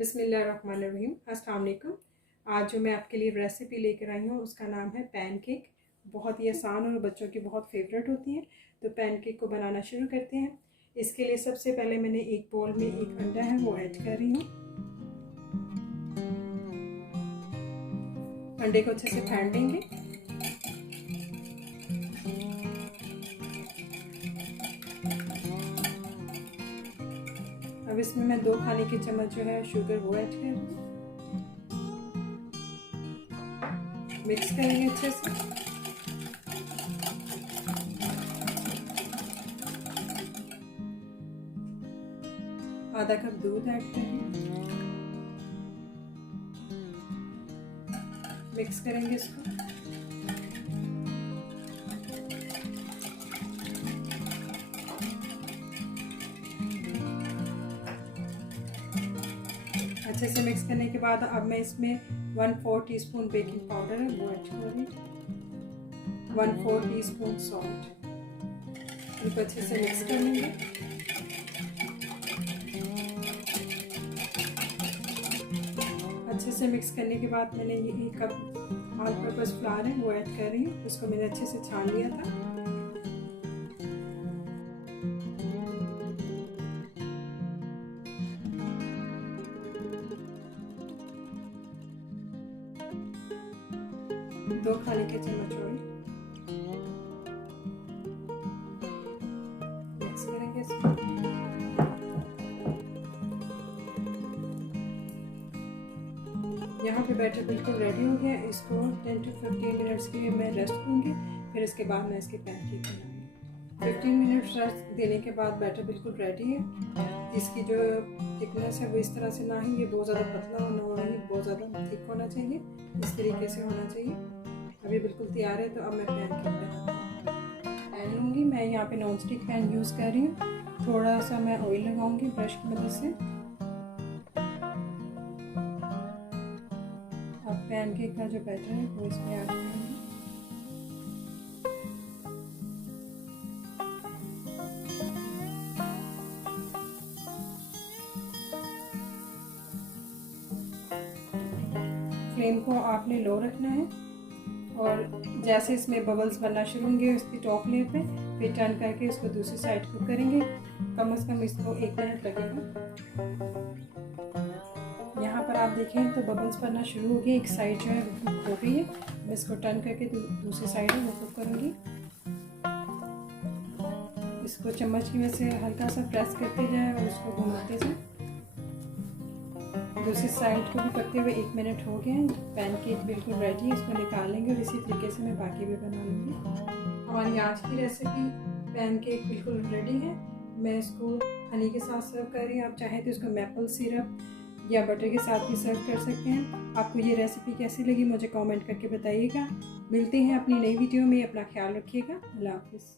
बिस्मिल्लाहिर्रहमानिर्रहीम। अस्सलाम वालेकुम। आज जो मैं आपके लिए रेसिपी लेकर आई हूँ उसका नाम है पैनकेक। बहुत ही आसान और बच्चों की बहुत फेवरेट होती हैं। तो पैनकेक को बनाना शुरू करते हैं। इसके लिए सबसे पहले मैंने एक बोल में एक अंडा है वो ऐड कर रही हूँ। अंडे को अच्छे से फेंट देंगे। अब इसमें मैं 2 खाने के चम्मच जो है शुगर वो ऐड कर रही हूँ। मिक्स करेंगे अच्छे से। आधा कप दूध ऐड करेंगे। मिक्स करेंगे इसको। अच्छे से मिक्स करने के बाद अब मैं इसमें 1/4 टीस्पून बेकिंग पाउडर है वो ऐड कर रही हूँ। 1/4 टीस्पून सॉल्ट। इनको अच्छे से मिक्स कर लेंगे। अच्छे से मिक्स करने के बाद मैंने ये 1 कप ऑल पर्पस फ्लावर है वो ऐड कर रही हूँ। उसको मैंने अच्छे से छान लिया था। दो खाने के चम्मच ऑयल। मिक्स करेंगे इसको। यहाँ पे बैटर बिल्कुल रेडी हो गया। इसको 10 to 15 मिनट्स के लिए मैं रेस्ट दूंगी। फिर इसके बाद मैं इसके पैनकेक बनाऊंगी। 15 मिनट्स रेस्ट देने के बाद बैटर बिल्कुल रेडी है। इसकी जो थिकनेस है वो इस तरह से ना ही ये बहुत ज़्यादा पतला होना और नहीं बहुत ज़्यादा थिक होना चाहिए। इस तरीके से होना चाहिए। अभी बिल्कुल तैयार है। तो अब मैं पैनकेक बनाती हूँ। पैन लूँगी। मैं यहाँ पे नॉन स्टिक पैन यूज़ कर रही हूँ। थोड़ा सा मैं ऑयल लगाऊंगी ब्रश की मदद से। अब पैनकेक का जो बैटर है वो इसमें ऐड करेंगे। फ्लेम को आपने लो रखना है और जैसे इसमें बबल्स बनना शुरू होंगे उसकी टॉप लेयर पे फिर टर्न करके उसको दूसरी साइड कुक करेंगे। कम से कम इसको 1 मिनट लगेगा। यहाँ पर आप देखें तो बबल्स बनना शुरू हो गए। एक साइड जो है वो कुक हो गई है। मैं इसको टर्न करके दूसरी साइड है वो कुक करूँगी। इसको चम्मच की वजह से हल्का सा प्रेस करते जाए और उसको घुमाते जाए। दूसरी साइड को भी पकते हुए 1 मिनट हो गए हैं। पैनकेक बिल्कुल रेडी है। इसको निकाल लेंगे और इसी तरीके से मैं बाकी भी बना लूँगी। हमारी आज की रेसिपी पैनकेक बिल्कुल रेडी है। मैं इसको हनी के साथ सर्व कर रही हूँ। आप चाहें तो इसको मेपल सिरप या बटर के साथ भी सर्व कर सकते हैं। आपको ये रेसिपी कैसी लगी मुझे कमेंट करके बताइएगा। मिलते हैं अपनी नई वीडियो में। अपना ख्याल रखिएगा। अल्लाह हाफिज़।